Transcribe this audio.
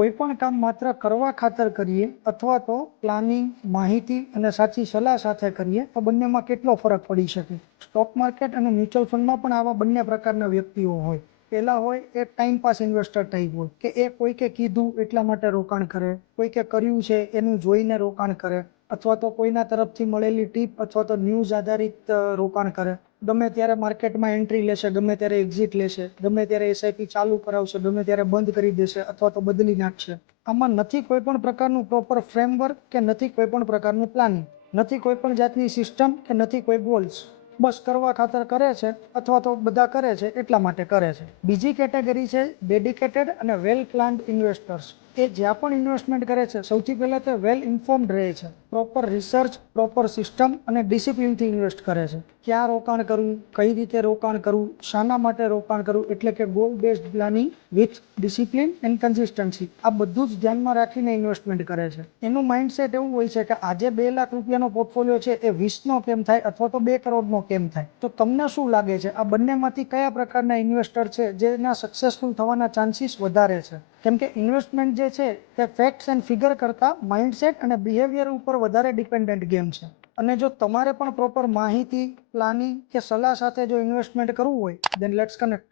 કોઈ પણ કામ માત્ર કરવા ખાતર કરીએ અથવા તો પ્લાનિંગ, માહિતી અને સાચી સલાહ સાથે કરીએ તો બંનેમાં કેટલો ફરક પડી શકે? સ્ટોક માર્કેટ અને મ્યુચ્યુઅલ ફંડમાં પણ આવા બંને પ્રકારના વ્યક્તિઓ હોય. પહેલા હોય એ ટાઈમ પાસ ઇન્વેસ્ટર ટાઈપ હોય કે એ કોઈકે કીધું એટલા માટે રોકાણ કરે, કોઈકે કર્યું છે એનું જોઈને રોકાણ કરે, અથવા તો કોઈના તરફથી મળેલી ટીપ અથવા તો ન્યૂઝ આધારિત રોકાણ કરે. ગમે ત્યારે માર્કેટમાં એન્ટ્રી લેશે, ગમે ત્યારે એક્ઝિટ લેશે, ગમે ત્યારે એસઆઈપી ચાલુ કરાવશે, ગમે ત્યારે બંધ કરી દેશે અથવા તો બદલી નાખશે. આમાં નથી કોઈ પણ પ્રકારનું પ્રોપર ફ્રેમવર્ક કે નથી કોઈ પણ પ્રકારનું પ્લાનિંગ, નથી કોઈ પણ જાતની સિસ્ટમ કે નથી કોઈ ગોલ્સ. બસ કરવા ખાતર કરે છે અથવા તો બધા કરે છે એટલા માટે કરે છે. બીજી કેટેગરી છે ડેડિકેટેડ અને વેલ પ્લાન્ડ ઇન્વેસ્ટર્સ. એ જ્યાં પણ ઇન્વેસ્ટમેન્ટ કરે છે સૌથી પહેલાં તે વેલ ઇન્ફોર્મ્ડ રહે છે, પ્રોપર રિસર્ચ, પ્રોપર સિસ્ટમ અને ડિસિપ્લિનથી ઇન્વેસ્ટ કરે છે. ક્યાં રોકાણ કરવું, કઈ રીતે રોકાણ કરવું, શાના માટે રોકાણ કરવું, એટલે કે goal based planning with discipline and consistency. આ બધું જ ધ્યાનમાં રાખીને ઇન્વેસ્ટમેન્ટ કરે છે. એનું માઇન્ડસેટ એવું હોય છે કે આજે 2 લાખ રૂપિયાનો પોર્ટફોલિયો છે એ 20નો કેમ થાય અથવા તો 2 કરોડનો કેમ થાય. તો તમને શું લાગે છે આ બંનેમાંથી કયા પ્રકારના ઇન્વેસ્ટર છે જેના સક્સેસફુલ થવાના ચાન્સીસ વધારે છે? કેમ કે ઇન્વેસ્ટમેન્ટ જે છે તે ફેક્ટ્સ એન્ડ ફિગર કરતાં માઇન્ડસેટ અને બિહેવિયર ઉપર વધારે ડિપેન્ડન્ટ ગેમ છે. અને જો તમારે પણ પ્રોપર માહિતી, પ્લાનિંગ કે સલાહ સાથે જો ઇન્વેસ્ટમેન્ટ કરવું હોય, ધેન લેટ્સ કનેક્ટ.